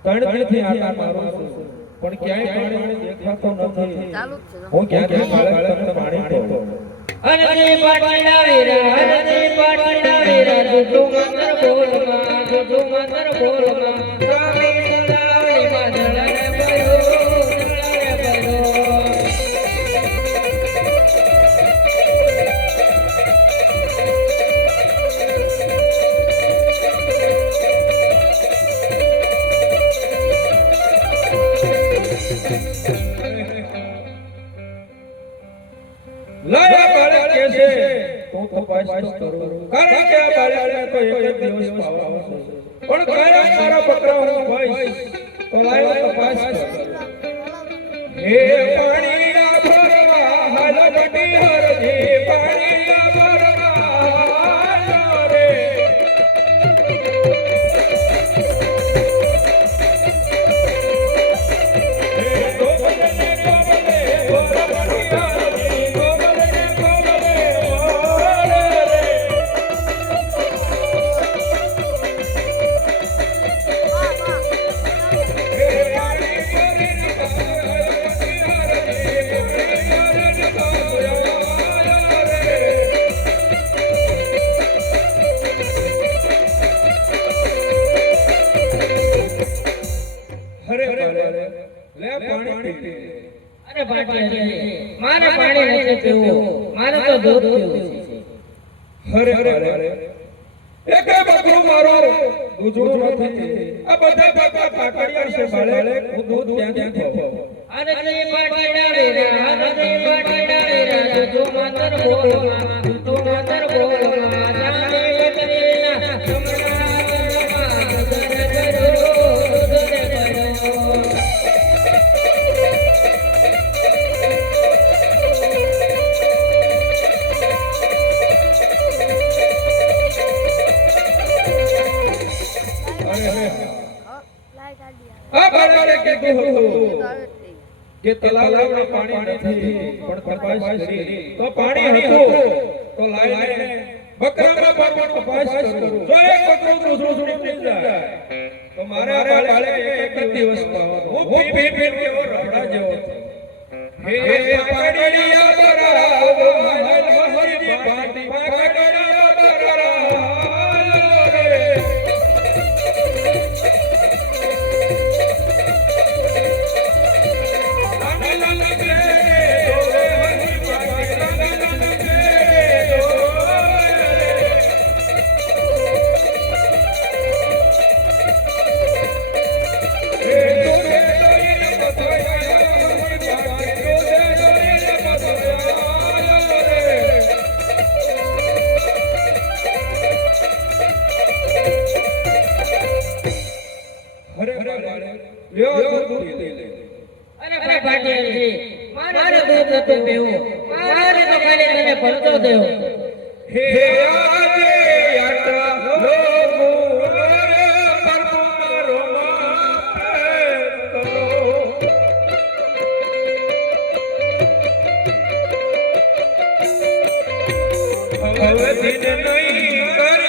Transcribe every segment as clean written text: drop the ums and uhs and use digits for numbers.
તણથી આટા મારું છું પણ ક્યાંય પાણી દેખાતો નથી હું ક્યાંથી તને પાણી પાઉં અરે પાટણા વીરા દુડુ મંતર બોલમાં સામે તળાવની માધળને પડ્યો લાયા બાળક કે છે તો તપાસ કરું કારણ કે આ બાળકને તો એક જ દિવસ પાવવાનો છે પણ કયા મારા બકરા હું ભાઈ તો લાયો તપાસ કર હે પાણી ના ભરવા હાલ બટી હરજે પાણી ના ભરવા હાલ રે મારે પાણી નથી પીવું મારે તો દૂધ પીવું છે હરે એક બકરું મારો ગુજરું નથી આ બધા બકરા પાકડિયા છે બાળે હું દૂધ ક્યાંથી થો અરે તે પાટણા વીરા દુડુ મંતર બોલમાં જાને બકરીના કમળામાં દૂધને કરો કે તલાવમાં પાણી નથી પણ તપાસ કરી તો પાણી હતું તો લાઈને બકરાના પર તપાસ કરું જો એક બકરું દૂસરું નીકળી જાય તો મારા બાળે એક જ દિવસ પાવાનો હું પી કેવો રખડા જેવો હે પાકડિયા બરાવો મારી પાટી પાકડિયા બરાવો અરે ભાટિયાજી મારે દૂધ નથી પીવું મારે તો ખાલી તને પડતો દેવો હે આજે આટા લોગો રે પરબો મારો મારે હવે દિન નહીં કરે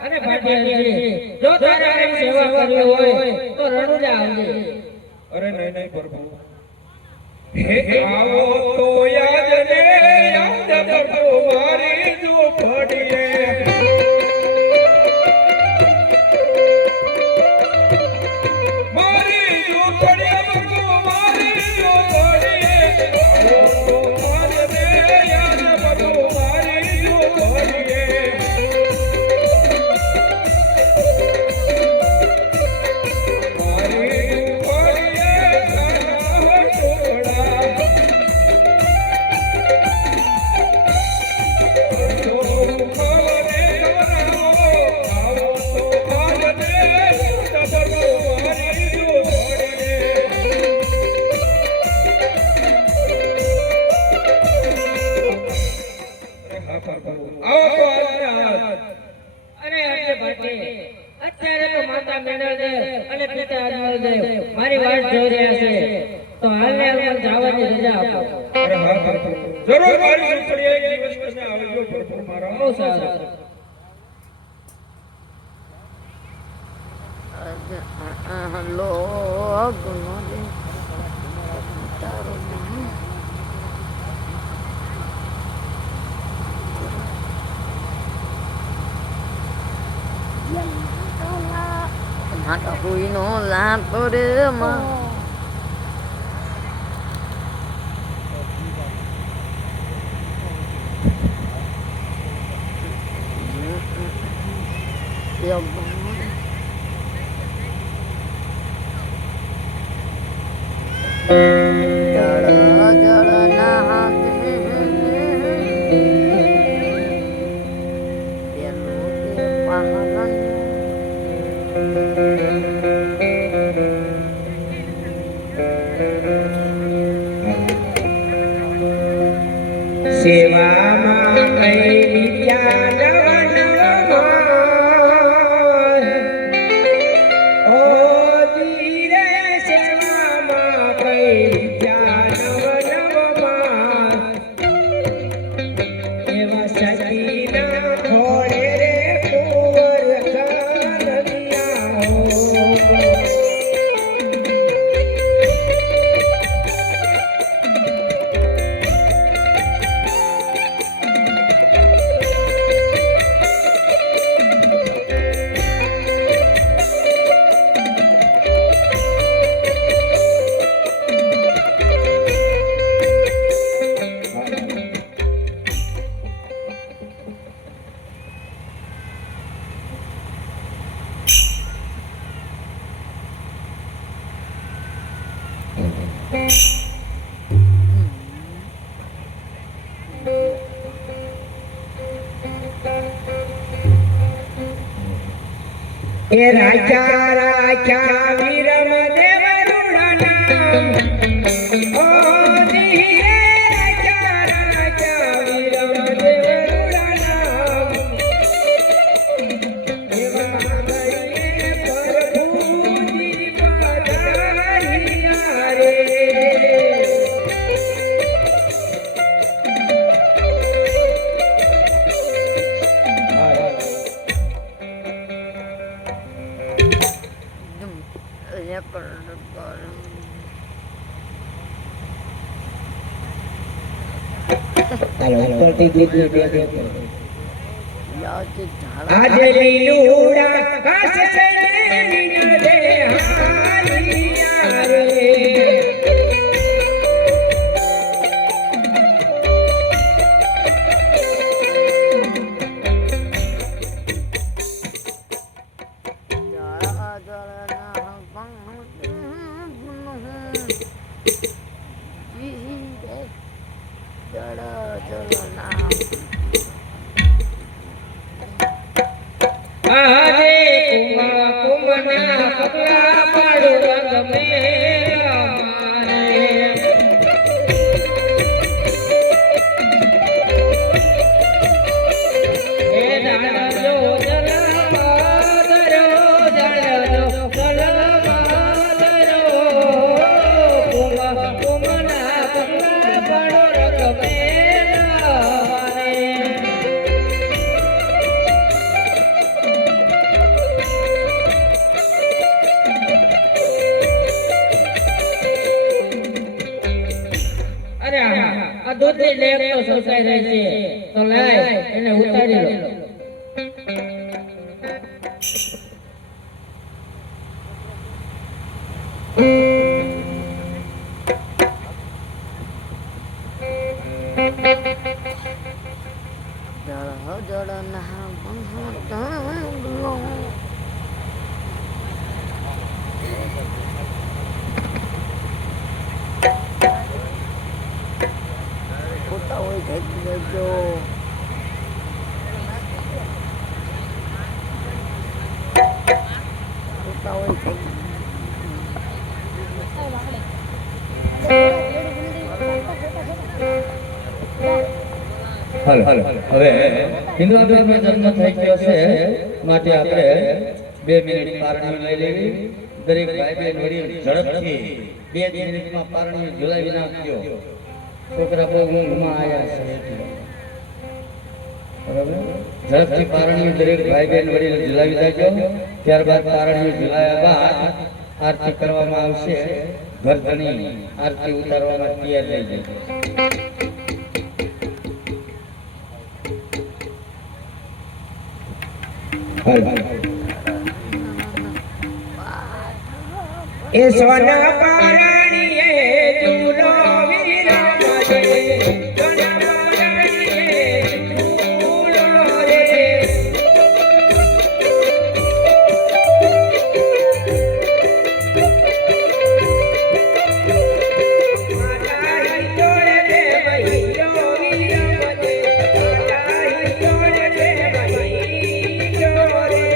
અને ભાટિયાજી જો તારે મારી સેવા કરવી હોય તો રણુજા આવજે અરે નહીં પ્રભુ હે આવો તો યાદ ને યાદ કરતો મારી જો પડીએ મારી જો પડીએ મારી વાત જોઈ રહ્યા છે તો હાલને હાલમાં જવાની રજા આપો. અરે હા પ્રભુ, જરૂર મારી ઝૂંપડી એક દિવસ તમે આવજો પ્રભુ મારા. બહુ સારું. હલો ગુનો દે તારો માતા હુઈનો લાતો રે માં જળ જળ ના હાથે પેલો કે પહાડન સેવામાં કઈ વિદ્યા નવનવમાં ઓ ધીરે સેવામાં કઈ વિદ્યા નવનવમાં એવા સતીના ખોળે રે કુંવર કાનડિયા હો. એ રાજા રાજા વિરમ દેવ રૂડાનામ ઓ ધીરે રાજા રાજા વિરમ દેવ રૂડાનામ એવા ગઈએ પ્રભુજી પધાર્યા રે. આજે લીલુડા ઘાસ ચડે નીકળે હાલિયા રે. આજે કુમા કુમના પગલા પાડો ગમે અમારે. એ જાણજો જલમાદરો જાણજો જલમાદરો કુમા કુમના પગલા પાડો ગમે અમારે. અરે આ દૂધની લેક તો સોસાઈ રહી છે તો લાય એને ઉતારી લો. જળ ના ખોટા હોય ફેંકી દેજો. ખોટા હોય ફેંકી હવે ઇન્દ્રદેવનો જન્મ થઈ ગયો છે માટે આપણે 2 મિનિટ પારણી લઈ લેવી. દરેક ભાઈ બહેન વડીલ ઝડપથી 2 મિનિટમાં પારણી ઝુલાવી નાખજો. છોકરા બહુ ઊંઘમાં આવ્યા છે એટલે. બરાબર, ઝડપથી પારણી દરેક ભાઈ બહેન વડીલ ઝુલાવી નાખજો. ત્યારબાદ પારણી ઝુલાવ્યા બાદ આરતી કરવામાં આવશે. ઘરની આરતી ઉતારવામાં તૈયાર થઈ જાય. એ સોના પારણીએ ઝૂલો વિરાજે સોના પારણીએ ઝૂલો રે માતાઈ જોડે દે વહીયો વિરાજે માતાઈ જોડે દે વહીયો રે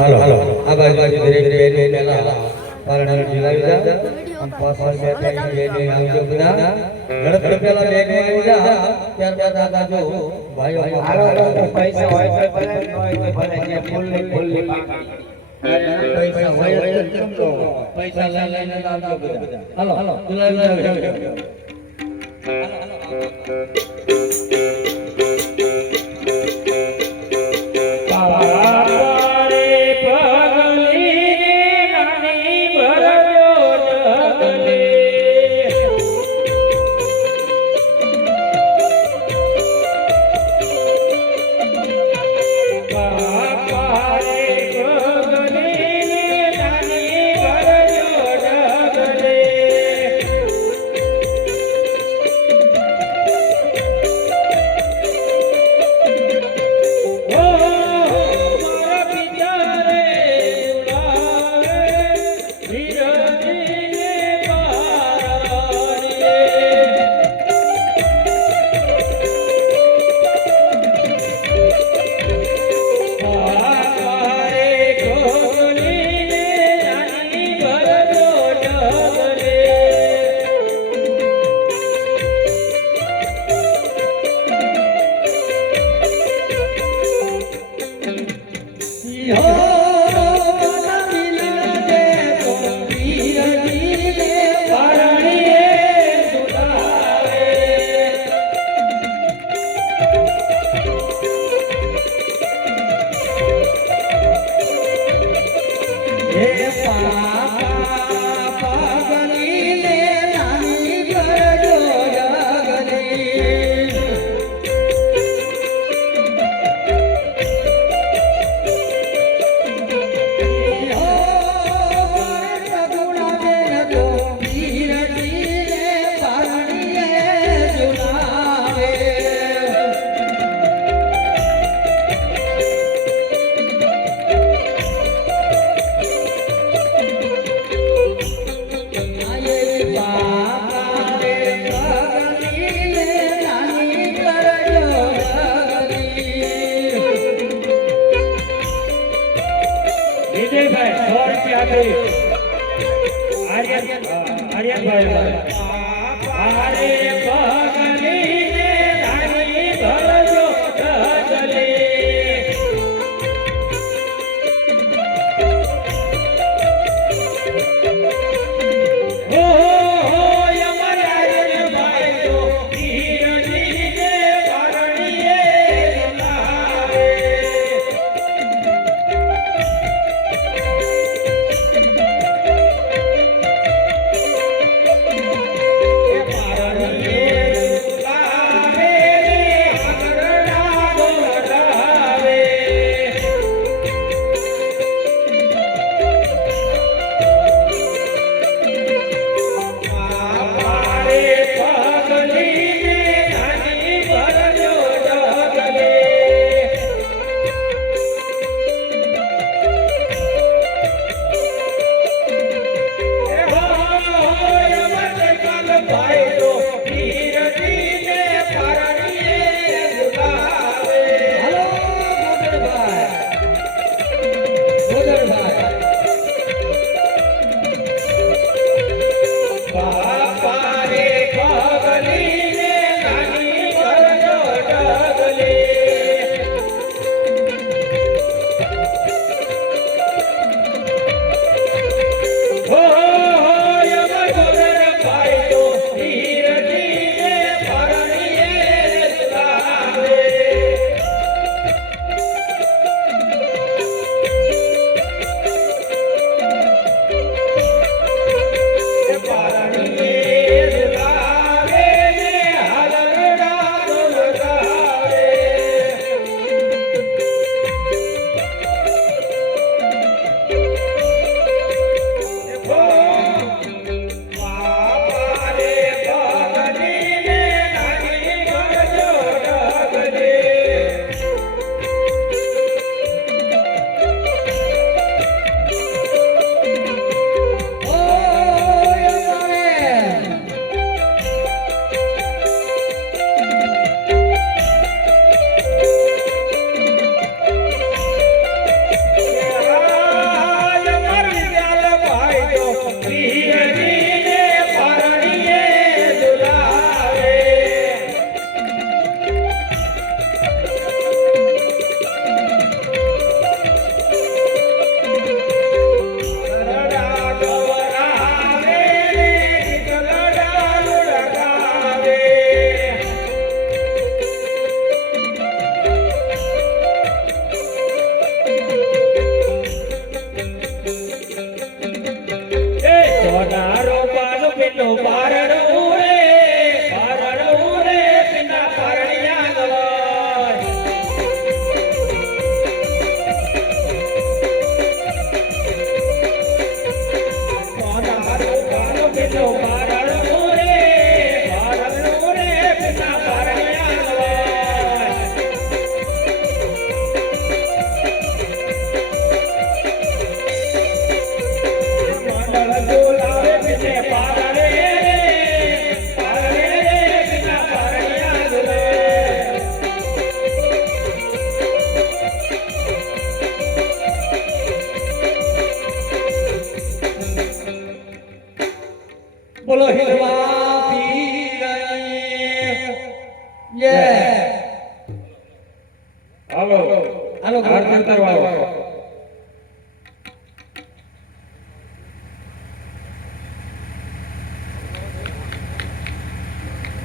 હાલો હાલો આ બાજુ દરેક બેનો પહેલા પારણી ઝુલાવી જા. આમ પાછળ બેઠા બેનો આવજો બધા. ઝડપથી પેલા બેનો આવી જા. ત્યારબાદ આ બાજુ ભાઈઓ પૈસા હોય તો ભલે ન હોય તો ભલે જે ફૂલની પાકડી પૈસા હોય તો પૈસા લઈને આવજો બધા. હાલો હાલો ઝુલાવી જાવ.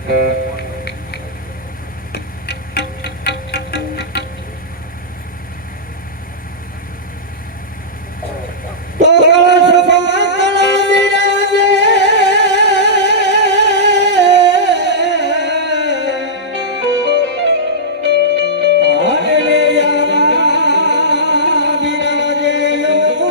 તો કળશમાં કળા બિરાજે આને યારા બિરાજે તો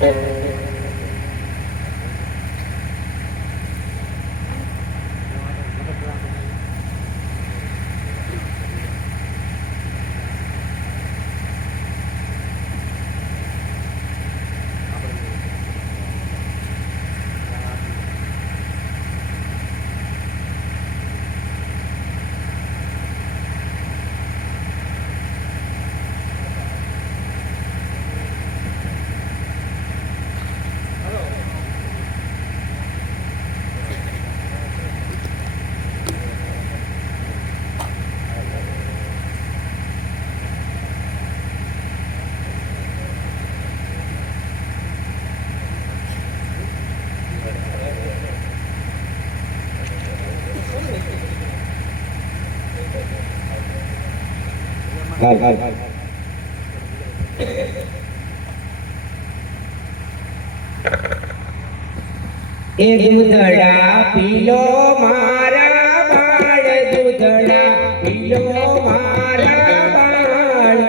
હાલ હાલ એ દૂધડા પીલો મારા બાળ દૂધડા પીલો મારા બાળ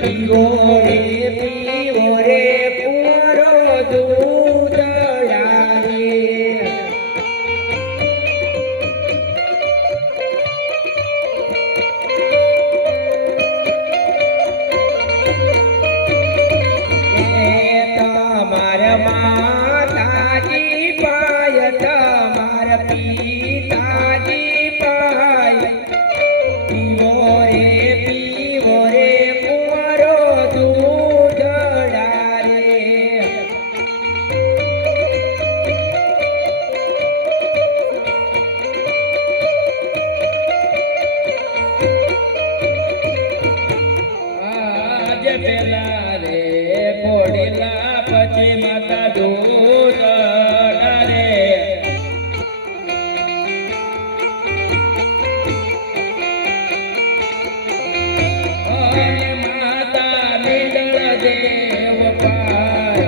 પીવો રે પૂરો દૂધડા રે તમારા માતાજી પાય તમારા પિતાજી પાય પીવો રે પૂરો દૂધડા રે આજ પેલા રે ઘોડીલા પછી માતા દૂધડા રે અને માતા નીંદળ દેવ પાય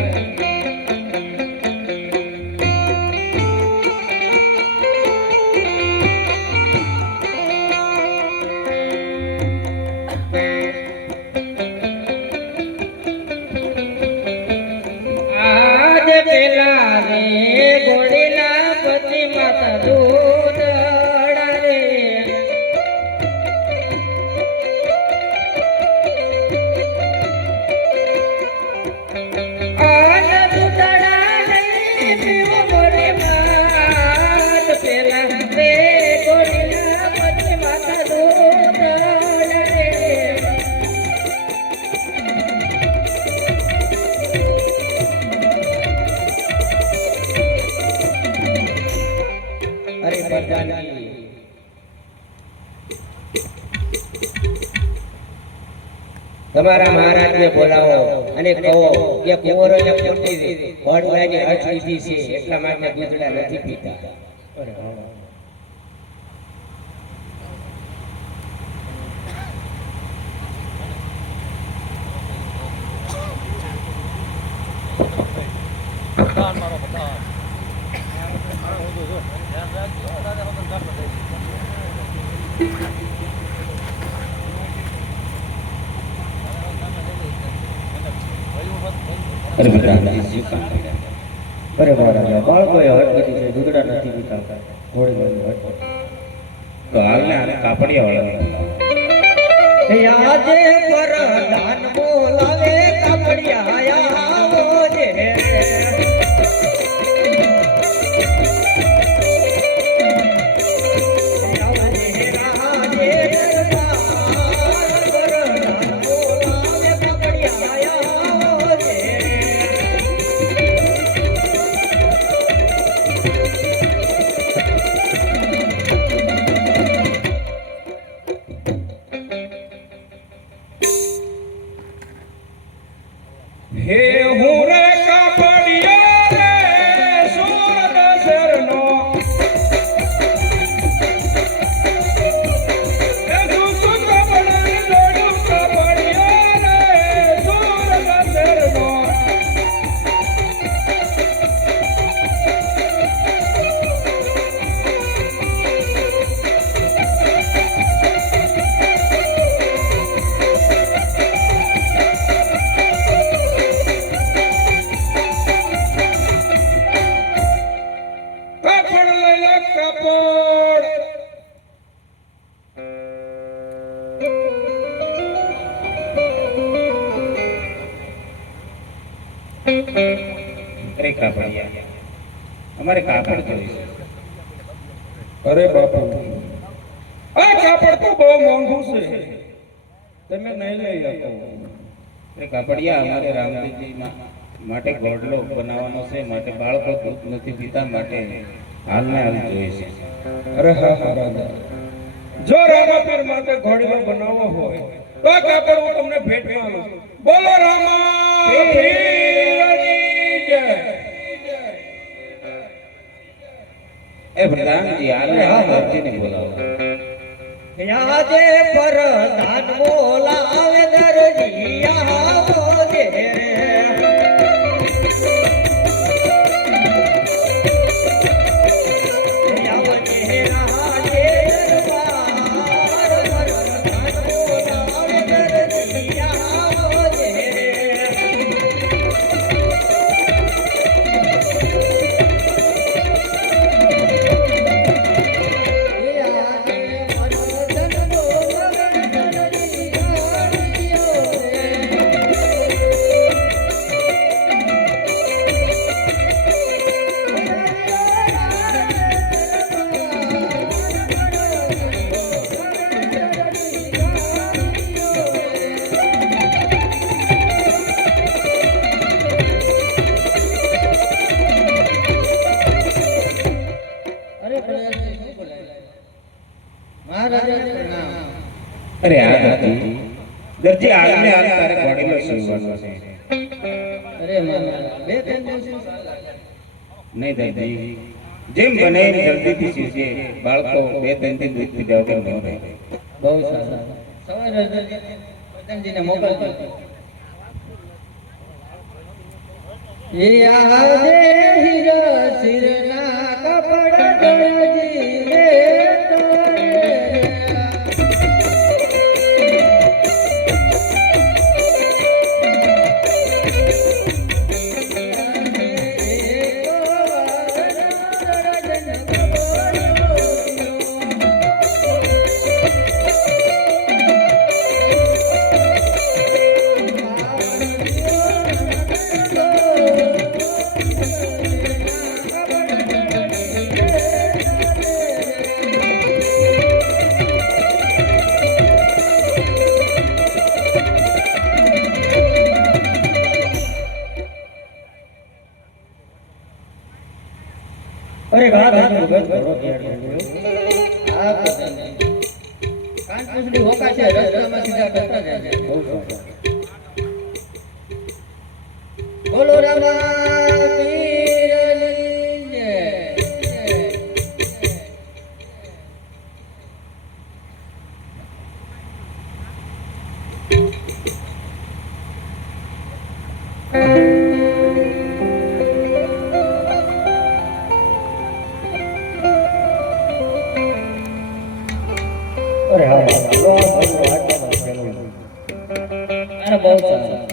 આજ પેલા રે ઘોડીલા પછી માતા દૂધડા રે આજ દૂધડા લઈ પીવો મોરે માત પેલા રે ઘોડીલા પછી માતા દૂધડા રે અરે બધાની તમારા મહારાજને બોલાવો અને કહો કે કુંવરોને ખોટી ભણવાની અટ લીધી છે એટલા માટે દૂધડા નથી પીતા અરે બધા સ્વીકાર અરે મારા બાળકોએ હટ કીધી છે દૂધડા નથી પીતા ઘોડી હટ તો હાલને આને કાપડિયા વાળા આજે પર દાન બોલાવે કાપડિયા આવો જે હે હું રે કાપડિયા રે સુરત શરનો એ સુસુત બળન લોડું કાપડિયા રે સુરત શરનો અરે કાપડિયા અમારે કાપડ જોઈએ અરે બાપુ આ કાપડ તો બહુ મોંઘું છે તમે નહીં લઈ આપો અરે કાપડિયા અમારે રામદેવજી માટે ગોડલો બનાવવાનો છે માટે બાળકો દૂધ નથી પીતા માટે હાલને હાલ જોઈએ છે અરે હા હા રાજા જો રામાપીર માટે ઘોડીલો બનાવવો હોય તો આ કાપડ હું તમને ભેટમાં આલું છું. બોલો રામાપીરની જય. એ પ્રધાનજી હાલને હાલ દરજીને બોલાવો આજે પરધાન બોલાવે દરજી આવો જે અરે આ દરજી દરજી હાલને હાલ તારે ઘોડીલો સીવવાનો છે અરે મામા બે ત્રણ દિવસ નહીં દરજી જેમ બને એમ જલ્દીથી સીવજે બાળકો બે ત્રણ દિન દૂધ પીધા વગર ન રહે બહુ સારા સવારે પતંગજીને મોકલજો એ આજે હીરા શિરના કપડ દરજી રે અરે વાત ઘણો તૈયાર આ કાનપુસડી હોકા છે રસ્તામાં સીધા કરતા જાય બોલો રામા પીરની જય અરે હા લો અરે બહુ સારા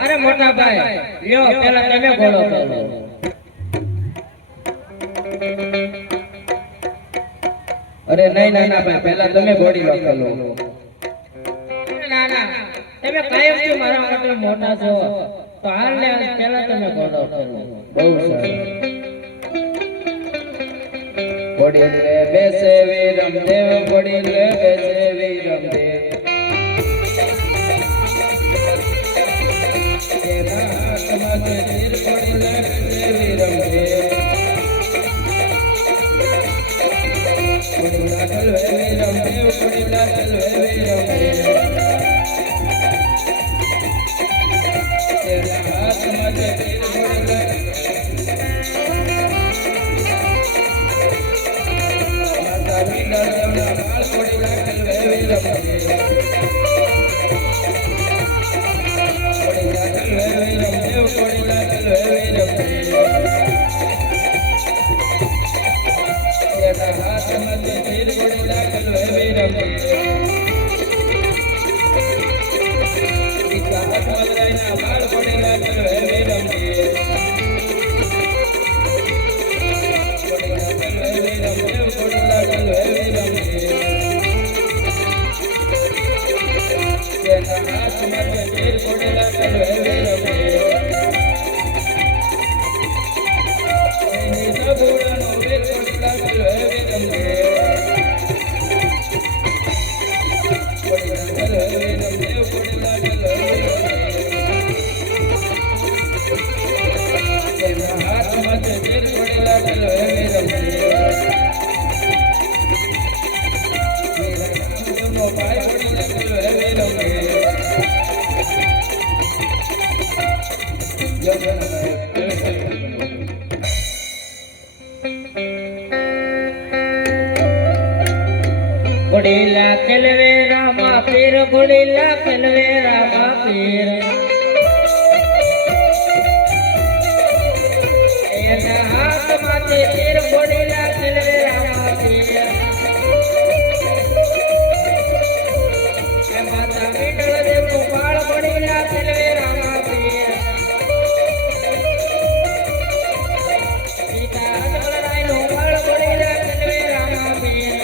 અરે મોટા ભાઈ લ્યો પેલા તમે બોલો અરે નહીં નાના ભાઈ પહેલા તમે ઘોડી લખેલો ના ના તમે કાયમ થી મારા માટે મોટા છો તો હાલ ને પહેલા તમે ઘોડો લખેલો બહુ સારું ઘોડી લે બેસે વીરમ દેવ ઘોડી લે બેસે વીરમ દેવ તેરા આત્મા કે તીર ઘોડી લે બેસે વીરમ દેવ ચલ વે વીરમ દેવ ઘોડી લે ચલ વે વીરમ દેવ તેરા આત્મા કે તીર ઘોડી લે માતા વીર દેવના બાળ ઘોડી લે ચલ વે એના બાળ પડેલા ચલો હવે રમજે પડેલા ચલો હવે રમજે એના હાથમાં ઝેર પડેલા ચલો હવે રમજે સબોડાનો વેર પડેલા ચલો હવે રમજે ઘોડીલા ખેલવે રામા પીર ઘોડીલા ખેલવે રામા પીર એના હાથમાંથી તીર ઘોડીલા ખેલવે રામા પીર એ માતા મીંડળ દેવનું બાળ ઘોડીલા ખેલવે રામા પીર સીતા અજગરાયનું બાળ ઘોડીલા ખેલવે રામા પીર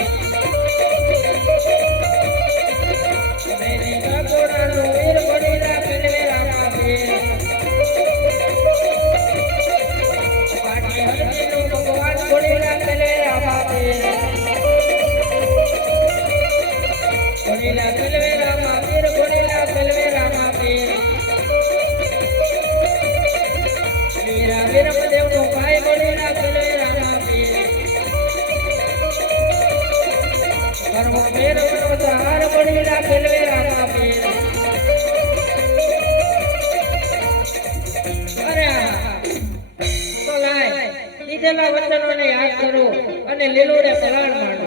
લીધેલા વચનોને યાદ કરો અને લીલોડે પલાણ માંડો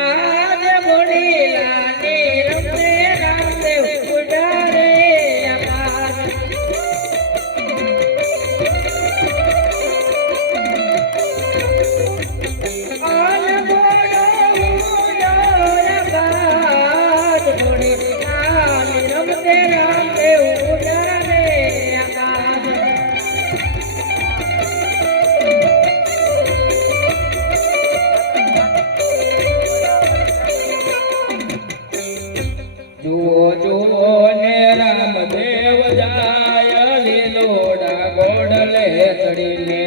આજે ઘોડીલા ને રમતે રામદેવ ઉડારે આકાશ આજ ઘોડો ઉડારે આકાશ ઘોડીલા ને રમતે રામદેવ ઉડારે આકાશ જુઓ જુઓ ને રામદેવ જાય લીલોડા ગોડલે ચડીને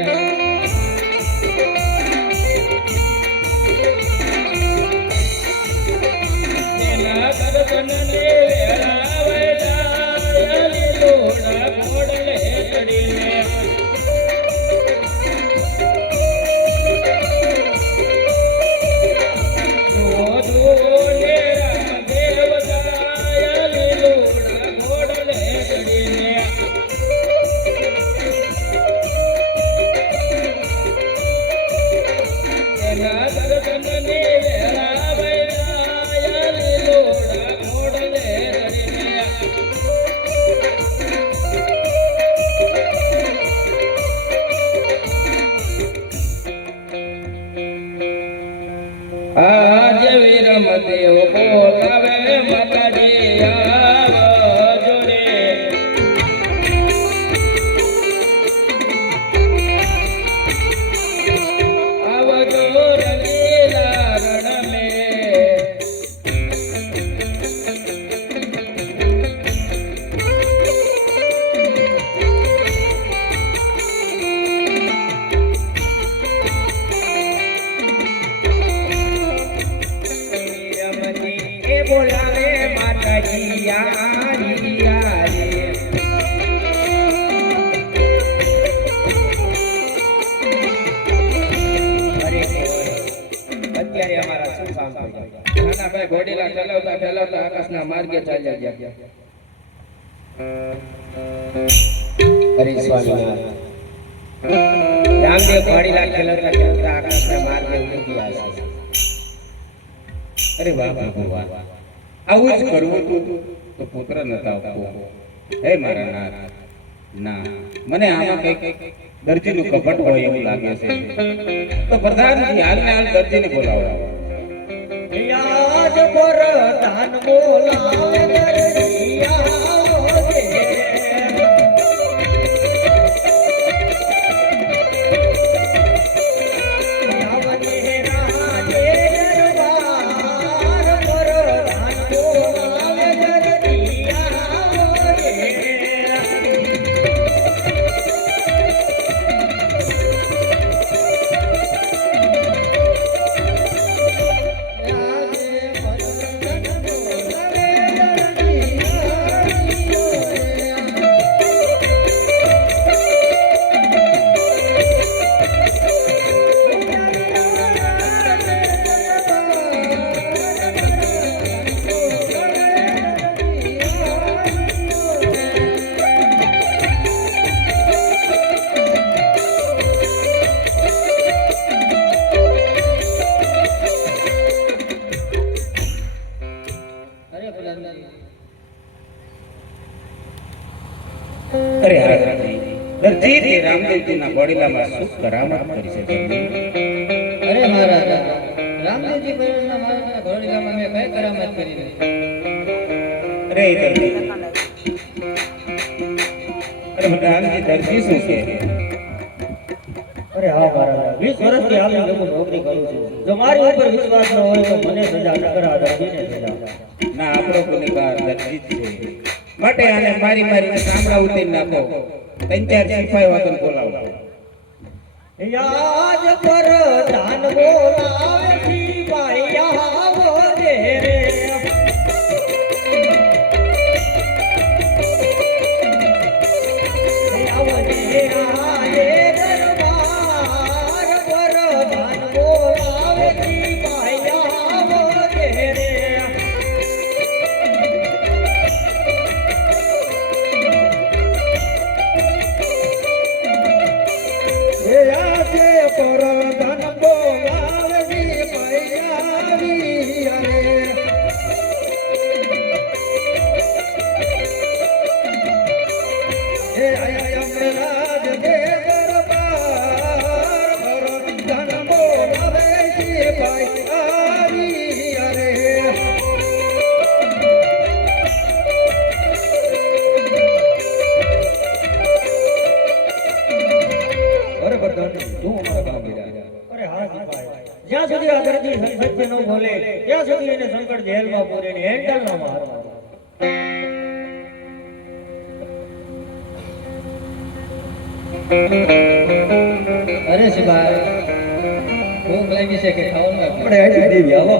એના દર્શનને વેળાવે જાય લીલોડા ગોડલે ચડીને જુઓ જુઓ ને રામદેવ જાય લીલોડા ગોડલે ચડીને એના દર્શનને વેળાવે જાય લીલોડા ગોડલે ચડીને આજ વિરમદેવ બોલાવે માતાજી આવજો રે આવજો રંગીલા રણ મેં એ બોલાવે માતાજી આરી આરે અરે અત્યારે અમારા શું કામ થઈ નાના ભાઈ ઘોડીલા ચલાવતા ચલાવતા આકાશના માર્ગે ચાલ્યા ગયા અરે સ્વામિનારાયણ રામદેવ ઘોડીલા ચલાવતા ચલાવતા આકાશના માર્ગે ઉતરી ગયા છે અરે વાહ ભગવાન આવું જ કરવું તો પુત્ર નતા આપવો હે મારા નાથ ના મને આમાં કઈક દરજીનું કપટ હોય એવું લાગે છે તો પ્રધાનજી હાલને હાલ દરજીને બોલાવો યાદ પર ધાન બોલાવે દરજી આવો છે અરે હાજી દરજી રામદેવજીના બોડીલામાં શું કરામત કરી છે તેમની? અરે મહારાજા રામદેવજી પરિવારના મહારાજના ઘોડીલામાં મેં કઈ કરામત કરી નથી. અરે દરજી અરે ભગવાનજી દરજી શું છે? અરે હા મહારાજ 20 વર્ષથી આપની લોકો નોકરી કરું છું. જો મારી ઉપર વિશ્વાસ ન હોય તો મને સજા ન કરા દરજીને સજા. ના આપણો ગુનેગાર દરજી જ છે માટે આને મારી મારીને સાંભળા ઉતરી નાખો. 3-4 સિપાઈ વાતન બોલાવો. યાદ પર દાન બોલાવે સિપાઈ આવો રે રે. આવો રે આયે દરબાર પર દાન બોલાવે સિપાઈ આવો રે રે. પરધન બોલાવી પૈયાવી અરે હે અમરાજ દે દરબાર પરધન બોલાવે પૈયાવી અરે. અરે બધાને શું અમારા કામ કર્યા? અરે હા સિપાઈ જ્યાં સુધી આ દર્દી સત્ય ન બોલે ત્યાં સુધી એને સંકટ જેલમાં પૂરીને હેન્ડલ ન મારવાનો. અરે સિપાઈ ભૂખ લાગી છે કે ખાવાનું આપ્યું? આપણે આજી દેવી આવો.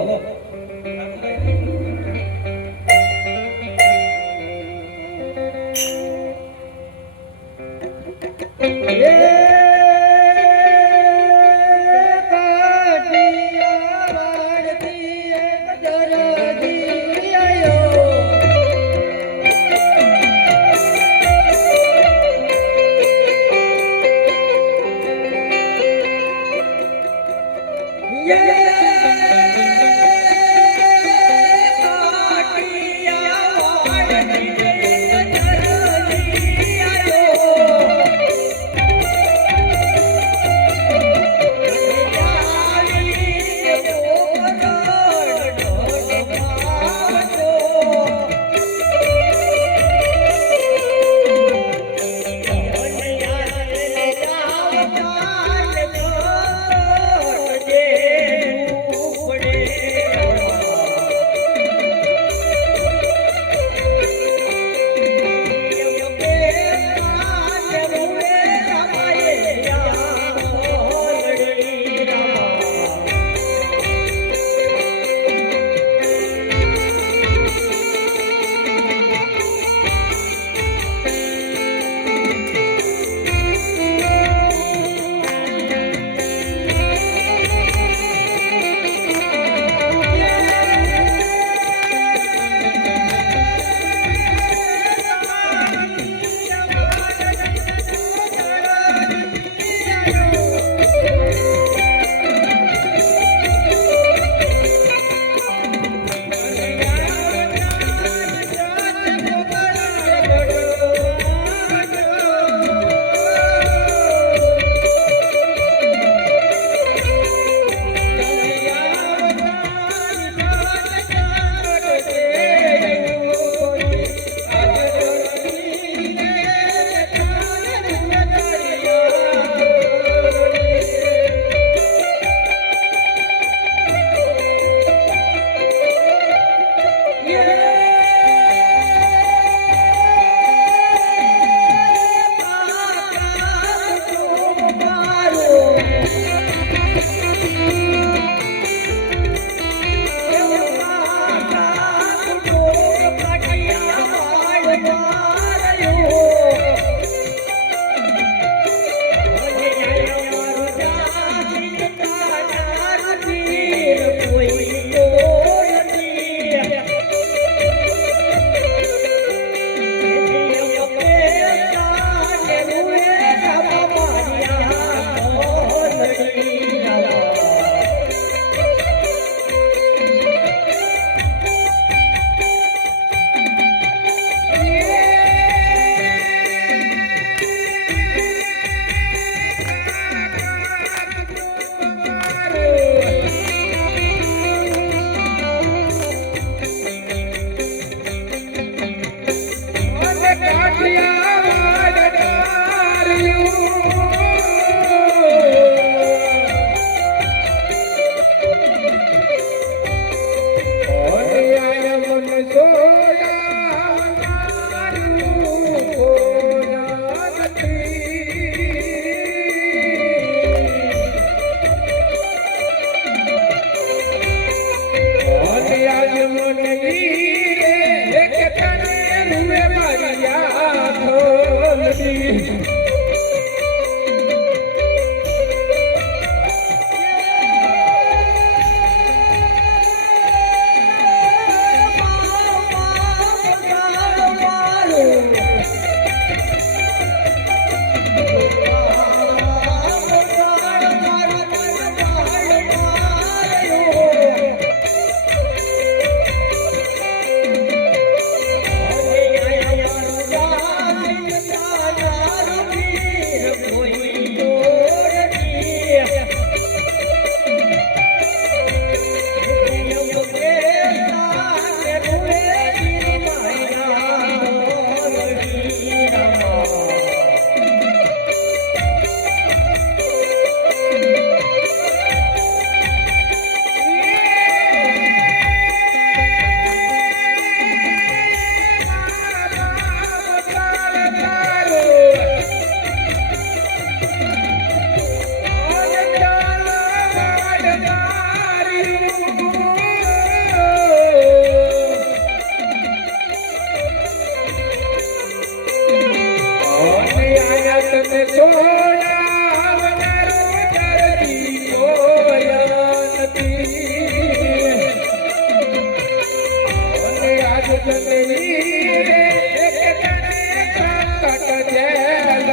જગની રે એક તને સંકટ જેલ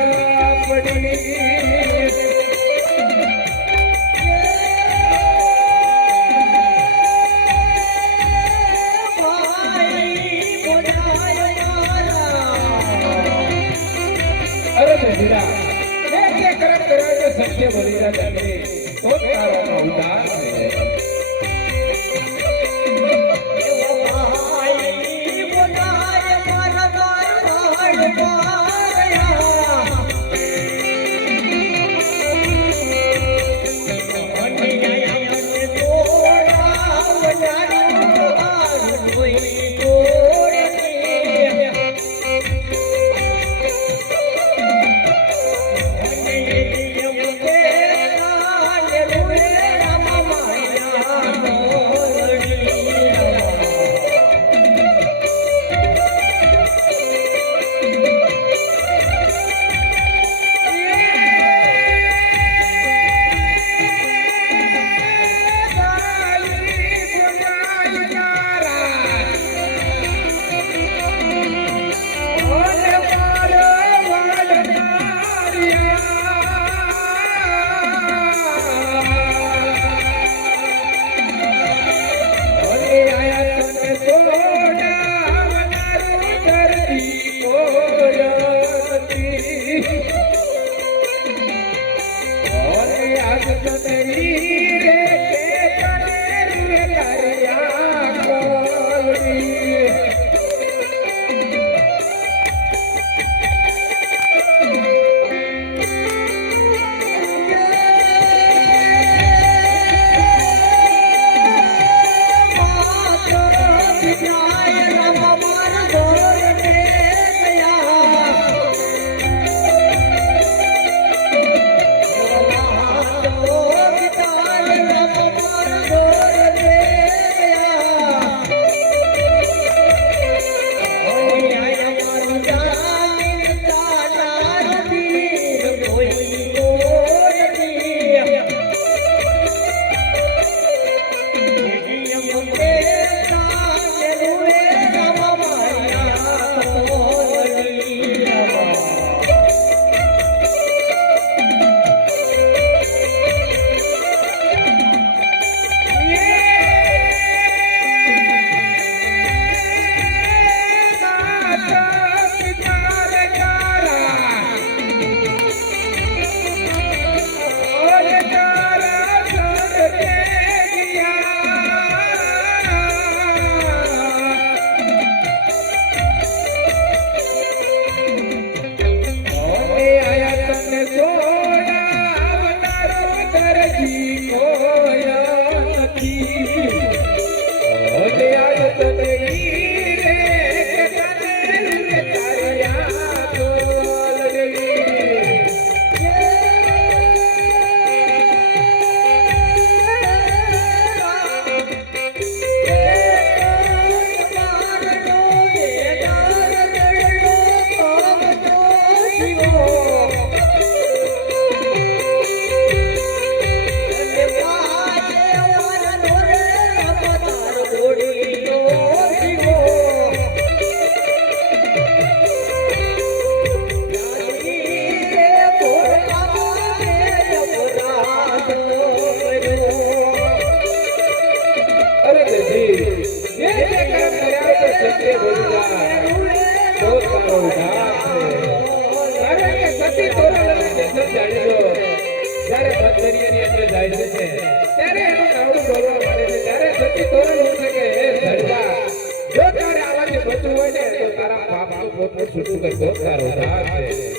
પડી સત્ય બોલી જાય તો તારો ઉદાર થઈ જાય છૂટું કરતો તારો હાથ છે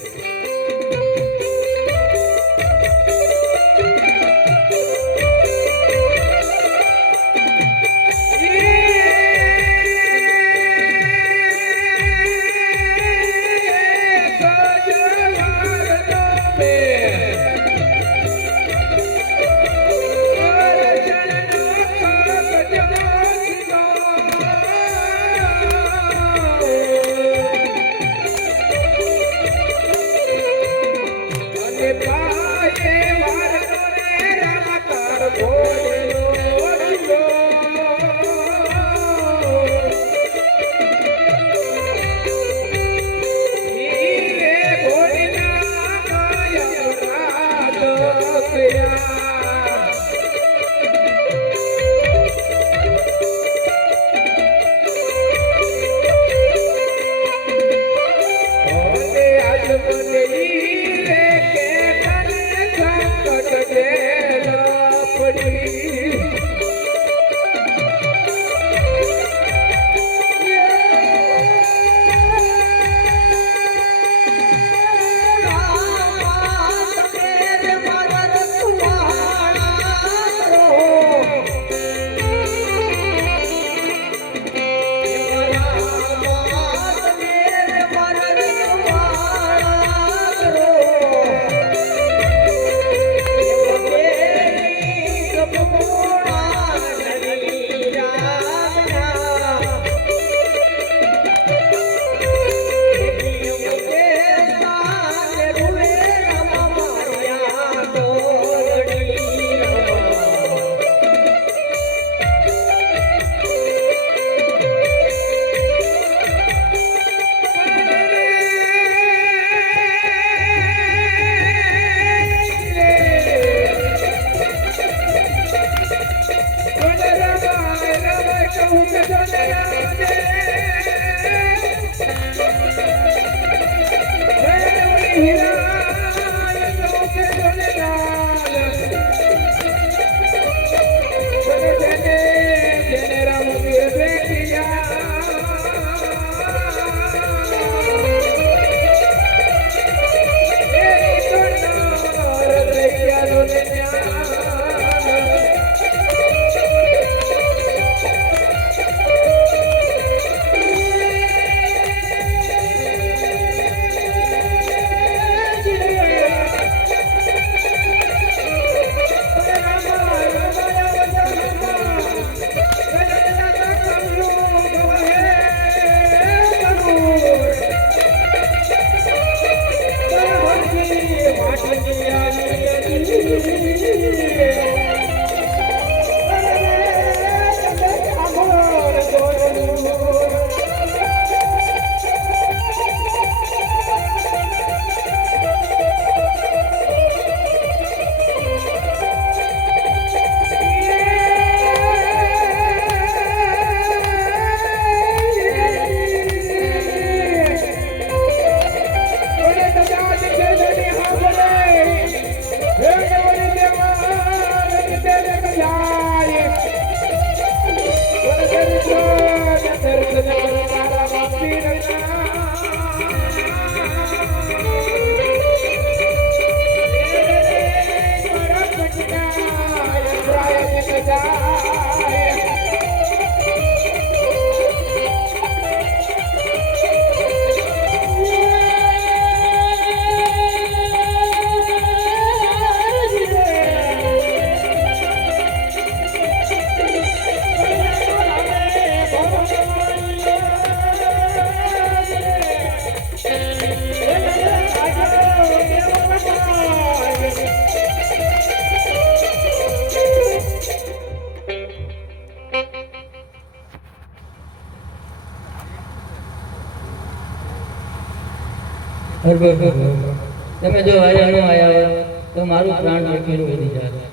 તમે જો હારે ન આયા હોય તો મારું પ્રાણ રખેલું વધી જાય.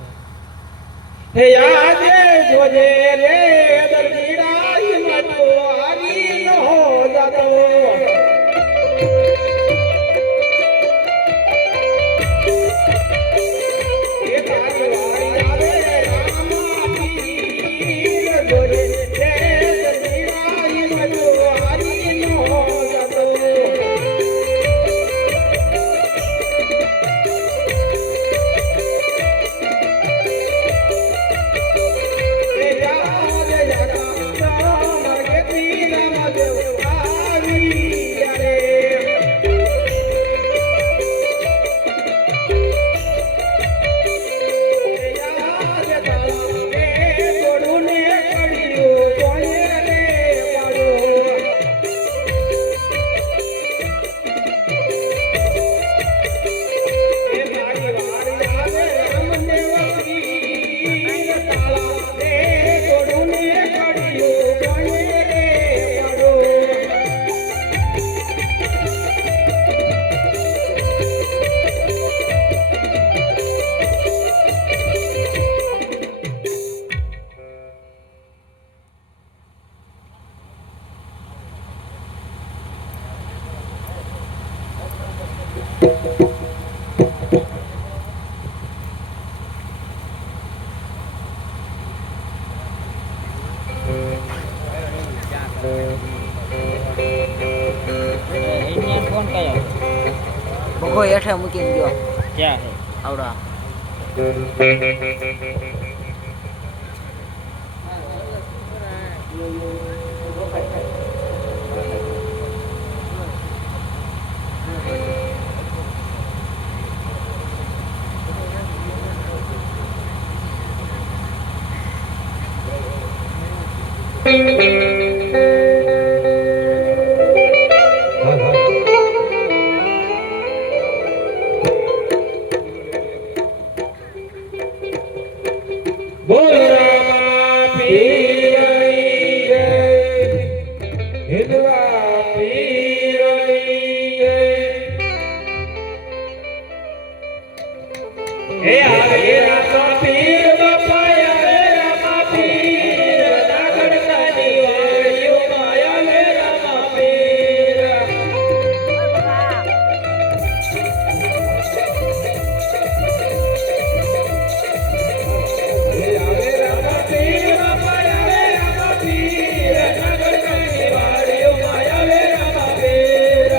હે આજે જોજે રે દરજીડા હિંમતો હારી નો જાતો એ તારી વારી આવે રામા પીર જોજે રે દરજીડા હિંમતો હારી નો જાતો કોણ કયો ભગો હેઠે મૂકીને ગયો ક્યાં છે આવડા બોલ રામા પીરની જય હિંદવા પીરની જય હે આવે રામા પીર બાપા આવે રામા પીર નાગડકાની વાડીઓ માયા લે રામા પીર આવે રામા પીર બાપા આવે રામા પીર નાગડકાની વાડીઓ માયા લે રામા પીર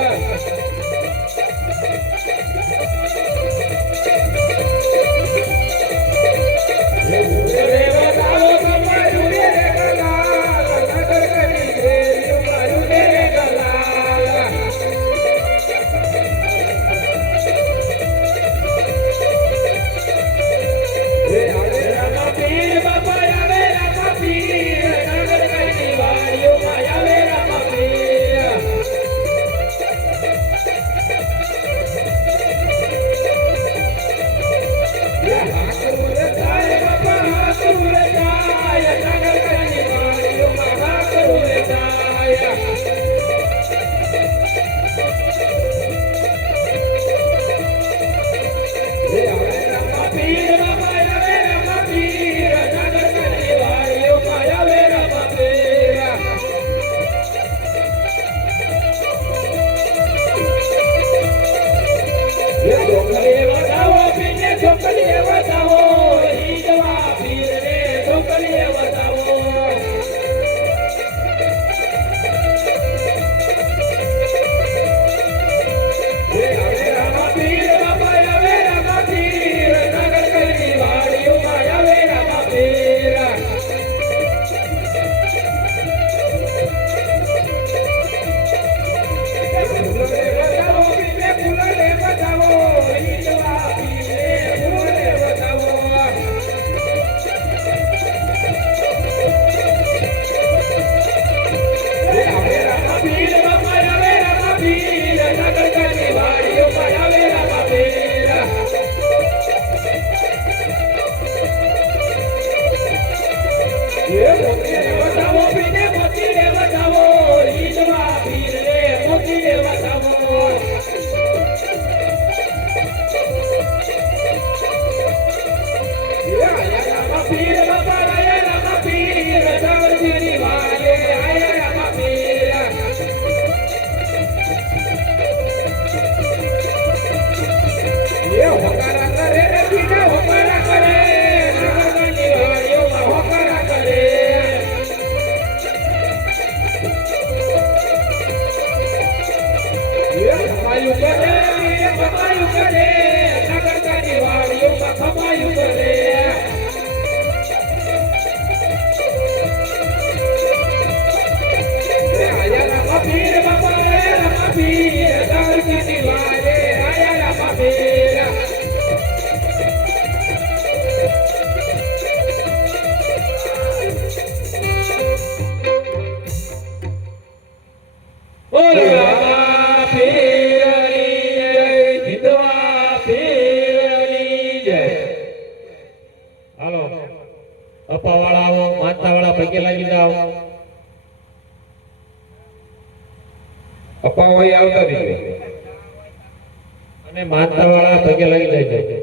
ખમાયું કરે વીર ખમાયું કરે નગરકાની વાડીઓમાં ખમાયું કરે આયા રામા પીર બાપા રામા પીર નગરકાની વાડે આયા રામા પીર બોલ રામા પીરની જય હિંદવા પીરની જય હાલો અપાવાળા આવો માતાવાળા પગે લાગી જાઓ અપાવાઈ આવતા નહીં અને માતાવાળા પગે લાગી જાય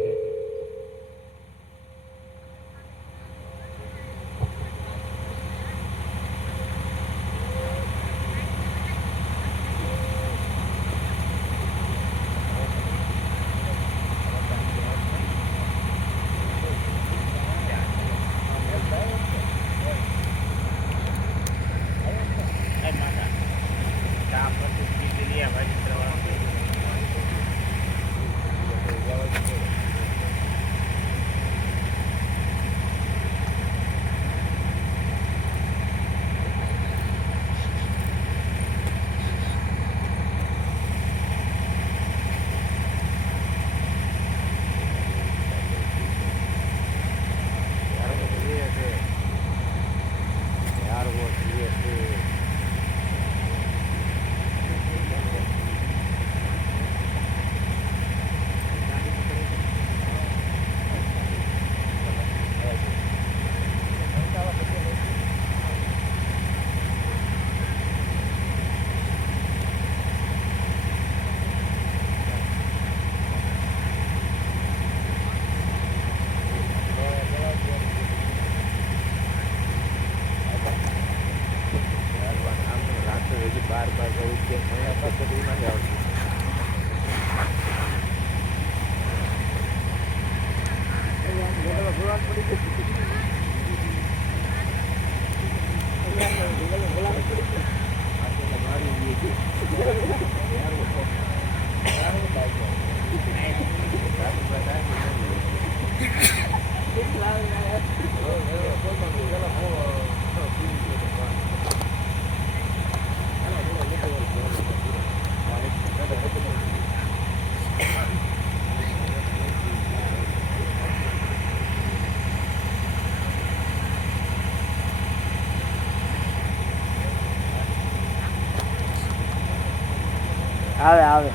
આવે આવે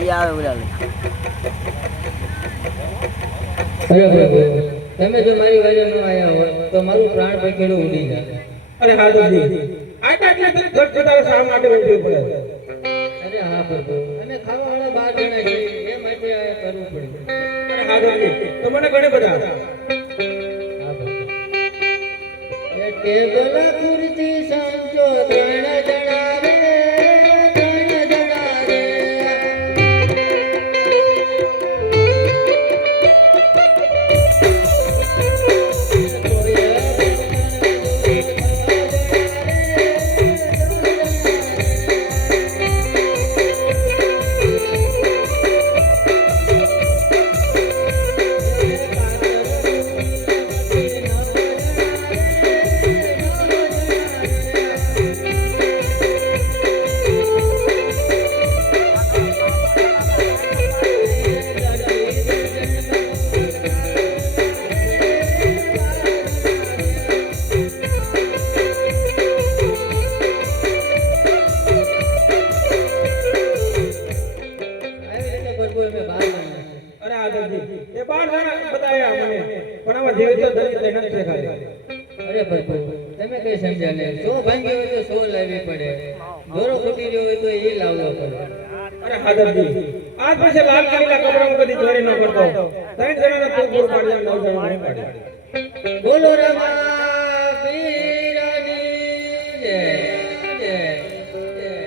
ઈ આવે બોલા અરે પ્રભુ તમે જો મારી વાજે ન આયા હોય તો મારું પ્રાણ પંખીડું ઉડી જાય અરે હા દાદી આટલા એટલે ઘર જતા શા માટે વેઠવી પડે અરે હા પ્રભુ અને ખાવાવાળા 12 જણા છે એ માટે આ કરવું પડ્યું અરે હા દાદી તો મને ઘણે બધા હા પ્રભુ એ ટેબલ ખુરશી સંચો 3 જણા રે 3 જણા રે અરે પ્રભુ તમે કઈ સમજ્યા નહીં 100 ભાંગી હોય તો 100 લાવવી પડે દોરો ફૂટી ગયો હોય તો એ લાવવો પડે અરે હા દાદી આજ પછી લાલ કરેલા કપડામાં કદી ચોરી ન કરતો 3 જણાને તો ગોળ પાડી 9 જણાને પાડી બોલો રામા પીરની જય જય જય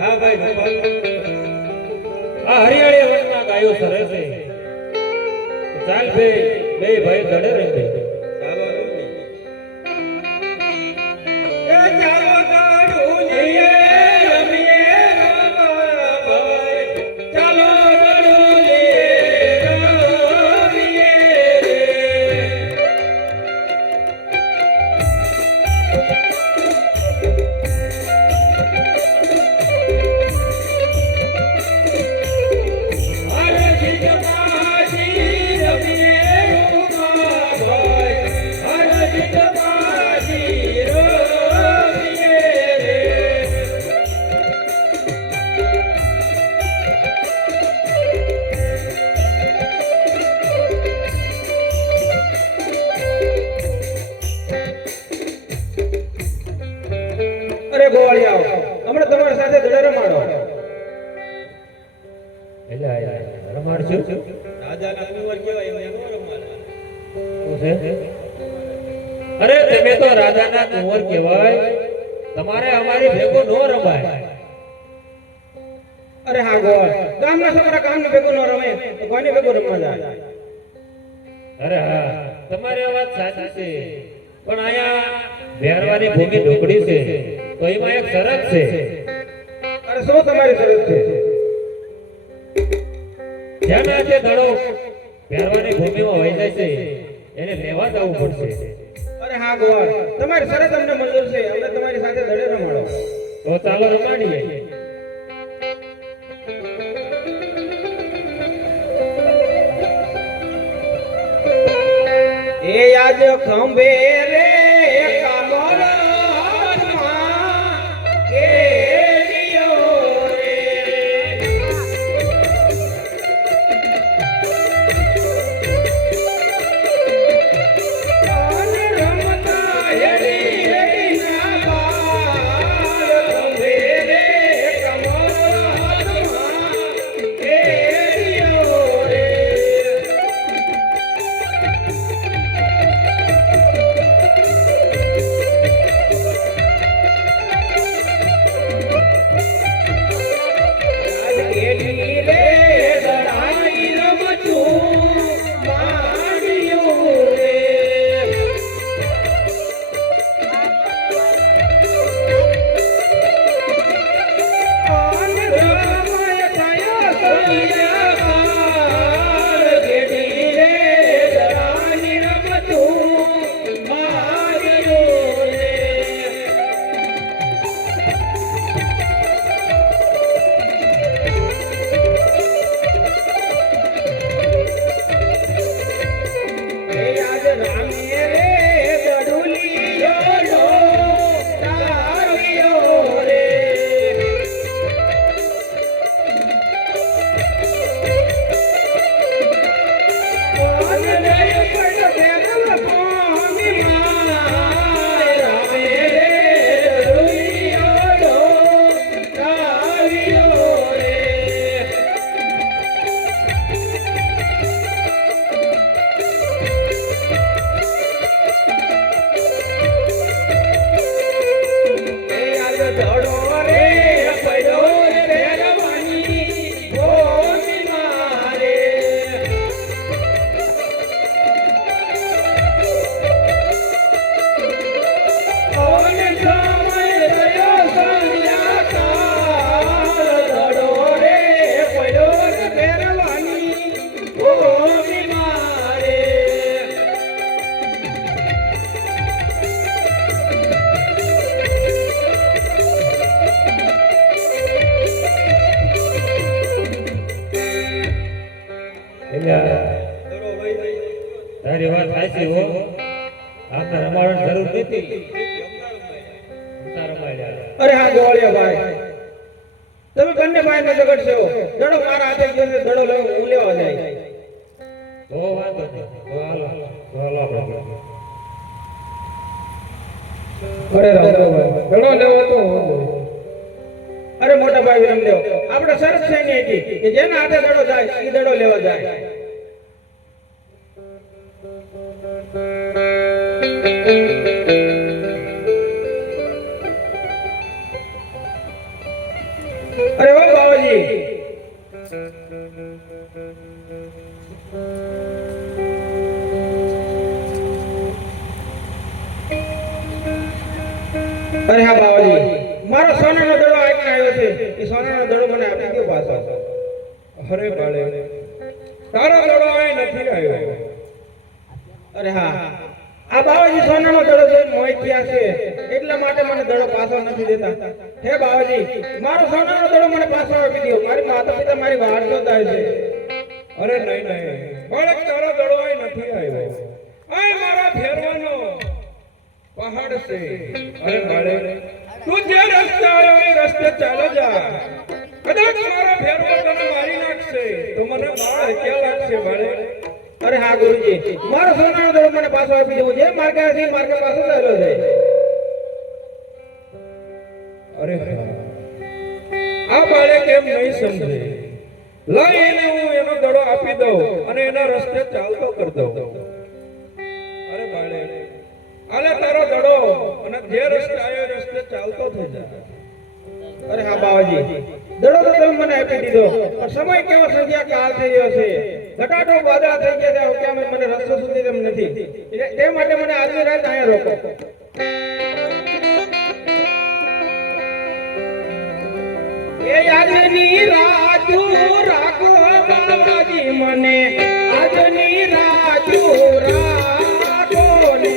હા ભાઈ ગોપાલ. આ હરિયાળી વનમાં ગાયો સરે છે. ચાલ બે ભાઈ દડે રહે છે. ચાલો એ ચાલો ગાડું લઈએ રમીએ રમાભાઈ. ચાલો ગાડું લઈએ રમીએ રે. અરે જીતબાજી રમીએ રમાભાઈ. અરે જીતબાજી રમીએ રે. અરે ગોવાળિયાઓ, હમણાં તમારી સાથે દડે રમાડો. રમાડશું રાજાના કુંવર કહેવાય એમને નો રમાડે. અરે તમે તો રાજાના કુંવર કહેવાય, તમારે અમારી ભેગો નો રમાય. અરે હા ગોળ, ગામના છોકરા કામને ભેગું ન રમે તો કોઈને ભેગું રમવા જાય? અરે હા, તમારી આ વાત સાચી છે, પણ અહીંયા ભેરવાની ભૂમિ ઢોકળી છે, તો એમાં એક શરત છે. અરે શું તમારી શરત છે? જેના જે દડો ભેરવાની ભૂમિમાં વહી જાય છે એને લેવા જવું પડશે. અરે હા ગોળ, તમારી શરત અમને મંજૂર છે, અમને તમારી સાથે દડે રમાડો. તો ચાલો રમાડીએ. એ આજ ખંભે રે કમળમાં કેડિયો રે. કાન રમતા હેડી હેડી ના બાળ. ખંભે રે કમળમાં કેડિયો રે. કેડી રે દડાઈ રમતું માણ્યું રે. આન રમય થયો સૈયાર. કેડી રે દડાઈ રમતું માણ્યું રે. એ આજ રામે રે દડુલિયો નો તાવ્યો રે. કોન લઈ પડ બેરમ કોમીમાં. રામે રે દડુલિયો નો તાવ્યો રે. એ આજ દડો રે પડ્યો રે ભેરવાની ભૂમિમાં રે. ઓને સમય થયો સંધ્યાકાળ. દડો રે પડ્યો રે ભેરવાની ભૂમિમાં રે. તારી વાત સાચી હો, આપણે રમાડવાની જરૂર નથી. અરે હા ગોવાળિયા ભાઈ, તમે બંને ભાઈ ને ઝઘડશો. દડો મારા હાથે ગયો છે, દડો લઉં હું લેવા જાય. તો વાંધો નહીં, તો હાલો આપણે. અરે રામ ભાઈ, દડો લેવો તો વાંધો નહીં. અરે મોટા ભાઈ વિરમદેવ, આપણે શરત છે ને એકી કે જેના હાથે દડો જાય એ દડો લેવા જાય. બાવાજી. અરે હા બાવાજી, મારો સોનાનો દડો આવીને આવ્યો છે. એ સોનાનો દડો મને આપી દો પાછો. અરે બાળે તારો દડો અહીં નથી આવ્યો. અરે હા, આ બાવાજી સોનાનો દડો જોઈને મોહિત થયા છે, એટલા માટે મને દડો પાછો નથી દેતા. હે બાવાજી, મારો સોનાનો દડો મને પાછો આપી દો. મારી માતા પિતા મારી વાટ જોતા છે. અરે નહીં બાળક, તારો દડો અહીં નથી આવ્યો. અહીં મારા ફેરવાનો પહાડ છે. અરે બાળે તું જે રસ્તે આવ્યો એ રસ્તે ચાલે જા. કદાચ મારો ફેરવો તને મારી નાખશે તો મને બાળ ક્યાં લાગશે બાળે? અરે હા ગુરુજી, મારો સોનાનો દડો મને પાછો આપી દેવો. જે માર્ગે છે એ માર્ગે પાછો ચાલ્યો છે. અરે હા, આ બાળે કેમ નહીં સમજે? લઈ એને હું એનો દડો આપી દઉં અને એના રસ્તે ચાલતો કરી દઉં. અરે બાળે આલે તારો દડો અને જે રસ્તે આવ્યો એ રસ્તે ચાલતો થઈ જા. અરે હા બાવાજી, દડો તો તમે મને આપી દીધો, પણ સમય કેવો સંધ્યા કાળ થઈ ગયો છે. ઘટાડો વાદળા થઈ ગયા છે, કે મને રસ્તો સુધી તેમ નથી. તે માટે મને આજની રાત અહીંયા રોકો. એ આજની રાત રાખો બાવાજી, મને આજની રાત રાખો ને.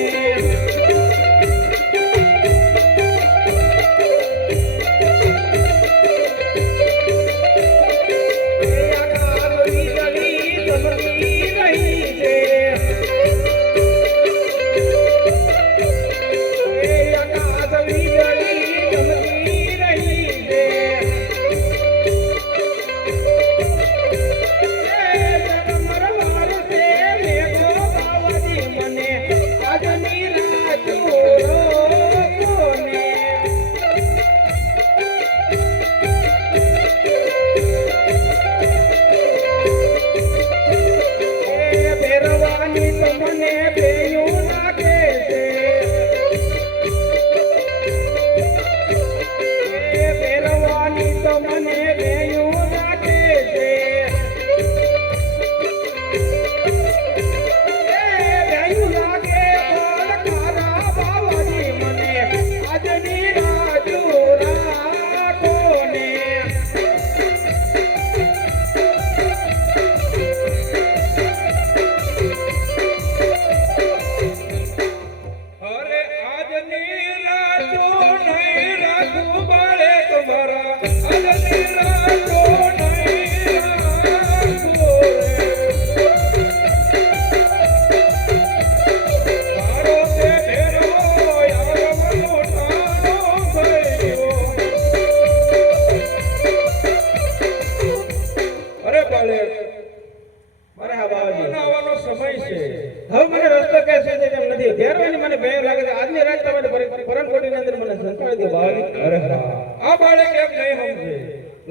હવે મને રસ્તો કહેશે છે તેમ નથી. ઘેરવાની મને ભય લાગે છે. આજની રાત તમારે પરમકોટીની અંદર મને સંતાડી દો બાવાજી. અરે હા, આ બાળક કેમ નહીં સમજે?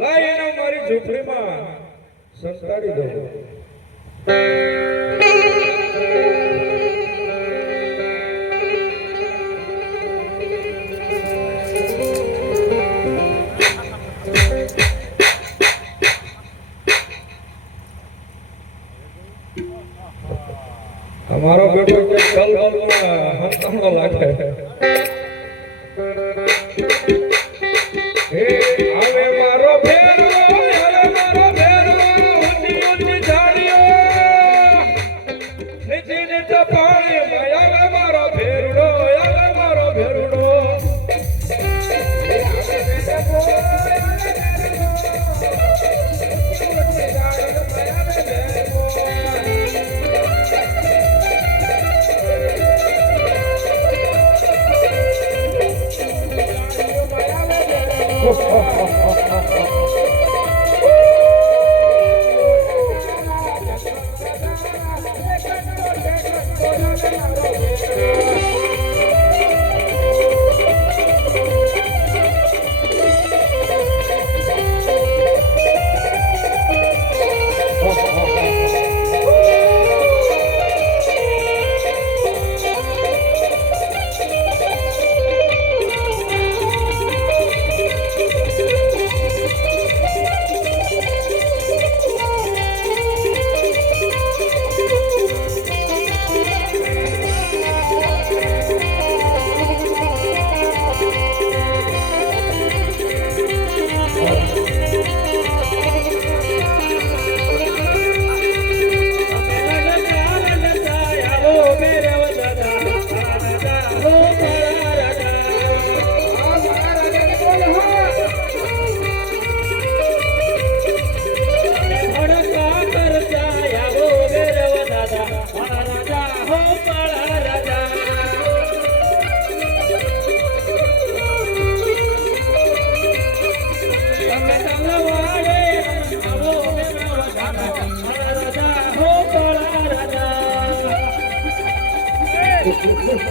લાય એને મારી ઝૂંપડીમાં સંતાડી દો. અમારો બેટો કે કલબલમાં હંતાણો લાગે. હે આવે મારો ફેરવો, આવે મારો ફેરવો, ઊંચી ઊંચી ઝાડીઓ, નીચી નીચે પાણીમાં આવે મારો ફેરડો, આવે મારો ફેરડો.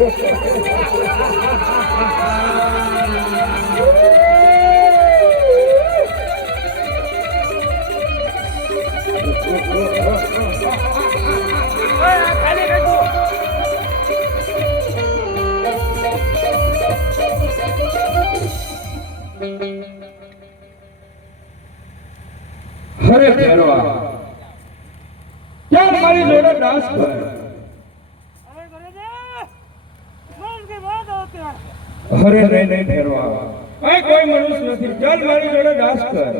હરે ફેરવા ચાલ મારી જોડે ડાન્સ કર. અરે નહીં ફેરવા આ કોઈ મનુષ્ય નથી. ચાલ મારી જોડે ડાન્સ કર.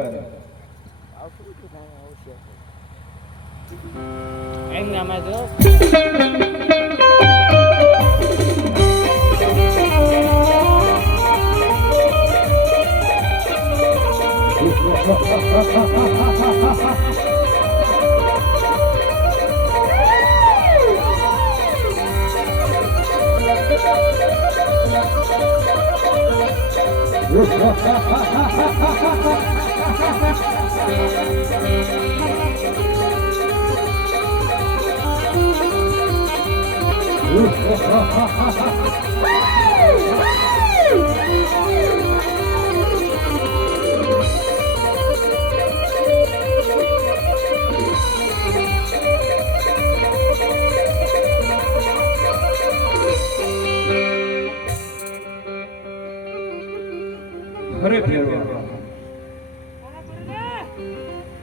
અરે ફેરવા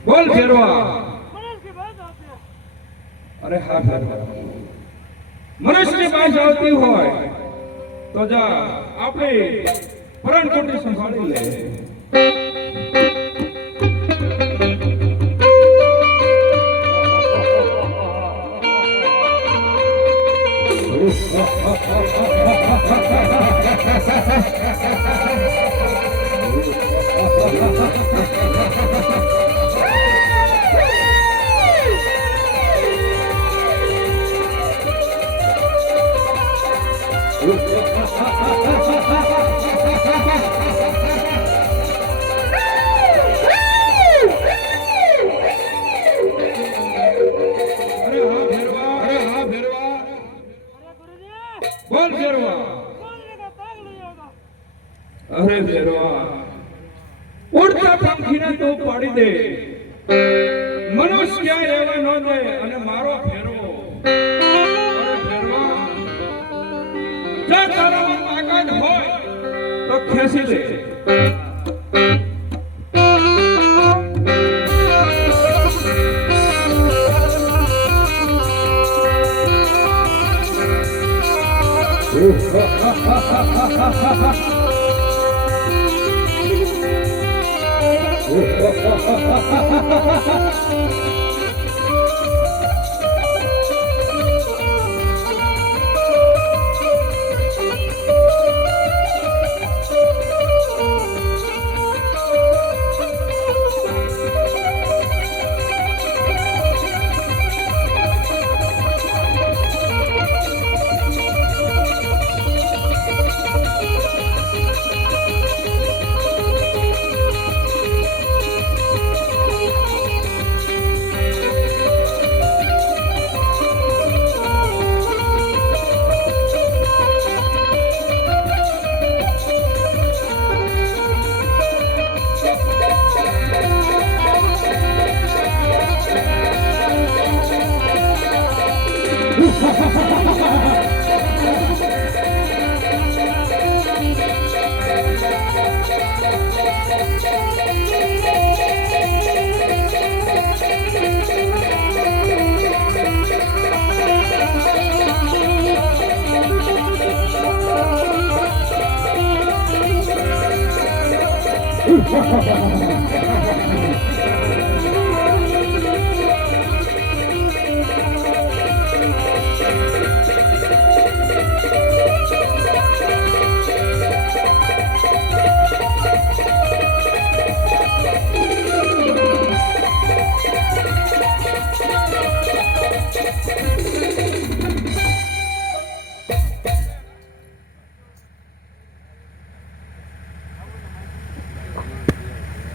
બોલ ફેરવા. અરે હા ફેરવા મનુષ્યની પાસે આવતી હોય તો જા આપણે પરાણકોટી સંભાળી લે. બોલ ફેરવા. અરે ફેરવા ઉડતા પંખીને તો પાડી દે. મનુષ્ય ક્યાંય રહેવા ન દે. અને મારો ફેરવો અરે ફેરવા જો તારામાં તાકાત હોય તો ખેંચી લે.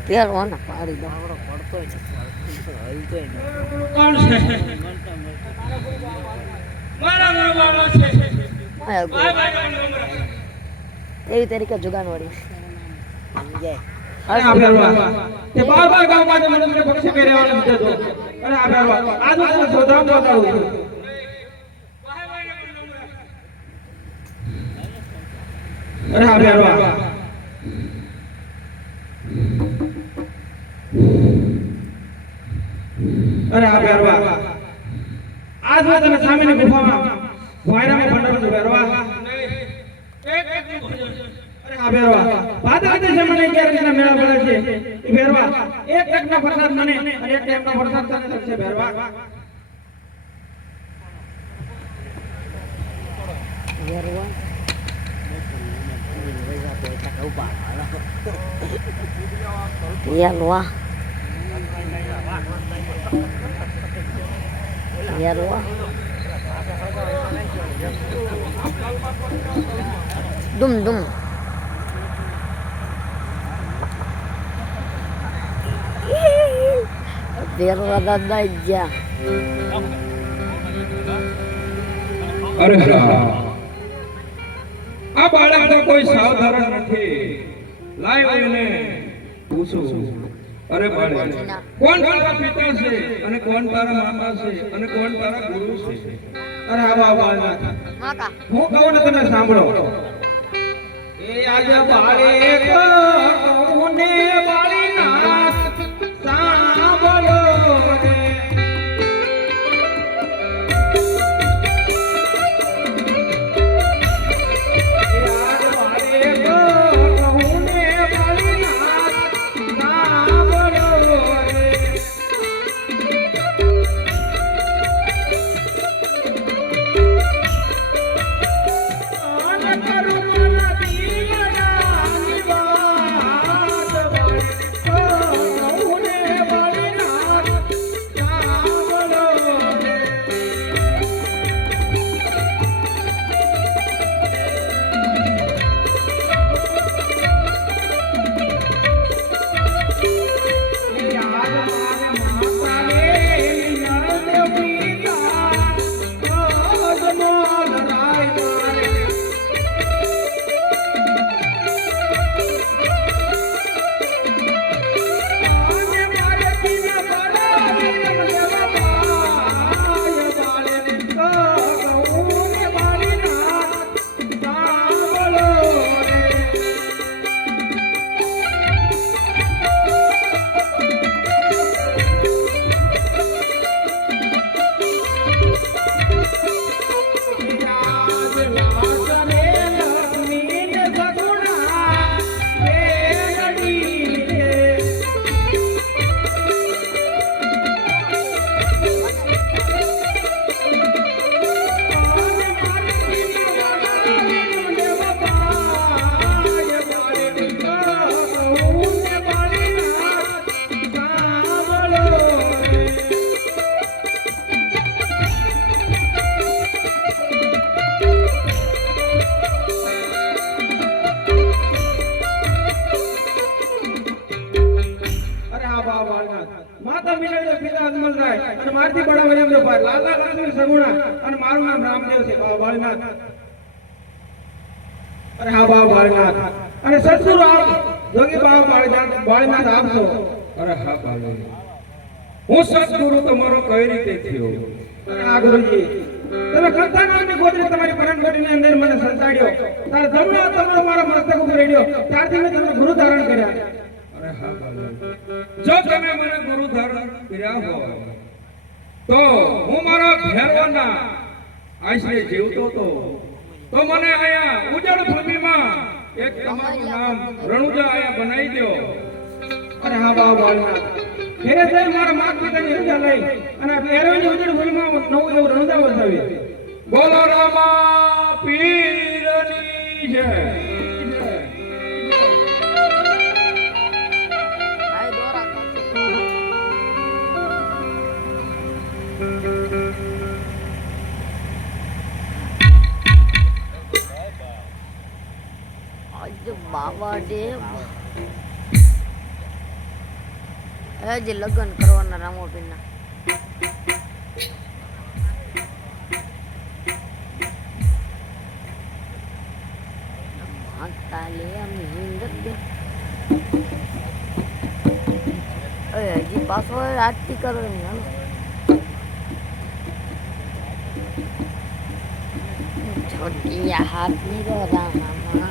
તેલ ઓના પાડી દો આવડો પડતોય નથી હલતોય કોણ છે? મારા ઘરવાળો છે. હા, એવી તરીકે જુગાનવાડી જય અરે આ ફેરવા તે બાર ગામ માટે મને તમને પક્ષે કરી રહેવાનો દીધો તો અરે આ ફેરવા આ તો તને સોધામ બતાવું છું અરે આ ફેરવા અરે આ ફેરવા આજ મેં તને સામેની ગુફામાં વાયરામાં ભંડારો ફેરવા અરે આ ફેરવા ભાદરવી સમયે 11 દિનના મેળા ભરે છે એ ફેરવા એક ટકનો પ્રસાદ મને અને એક ટાઈમનો પ્રસાદ તને થશે ફેરવા વેરવા યાલવા યાલવા dum dum વેરવા દાદા જા અરે હા આ બાળક તો કોઈ સાધારણ નથી લાય એને પૂછું અરે બાળક કોણ તારા પિતા છે અને કોણ તારા માતા છે અને કોણ તારા ગુરુ છે અરે આ બાબા માકા હું કહું ને તમે સાંભળો એ આજ બાળે કોને બાળી ના સાંભળો રે માતા મીનાજી પિતા અજમલરાય અને મારથી બડા વિરેન્દ્ર ભાઈ લાલા લક્ષ્મી સગુણા અને મારું નામ રામદેવ છે બાબા બાળનાથ અરે હા બાબા બાળનાથ અને સત્સુર આપ જોગી બાબા બાળનાથ આપ છો અરે હા બાળક હું સદગુરુ તમારો કઈ રીતે થયો અરે હા ગુરુજી તમે કંથા નામની ગોત્રી તમારી પરંગોટીની અંદર મને સંતાડ્યો તારે જમણો તમારો મારા મસ્તક ઉપર રેડ્યો ત્યારથી મેં તમને ગુરુ ધારણ કર્યા અરે હા બાળક જો તમે મને ગુરુ ધારણ કર્યા હોય તો હું મારા ભેરવાના આશરે જીવતો તો મને આયા ઉજળ ભૂમિમાં એક તમારું નામ રણુજા આયા બનાવી દો અરે હા બાબા બાળનાથ ઘેરે જઈ મારા માતા પિતાની રજા લઈ અને પહેરવાની ઉજળ ભૂમિમાં નવું એવું રણુજા વસાવી બોલો રામા પીરની જય હાય દોરા આજ બાબા ડે હજી લગ્ન કરવાના રામોપીના હજી પાછો આરતી કરવાની હાલો છોટિયા હાથ ની રો રામા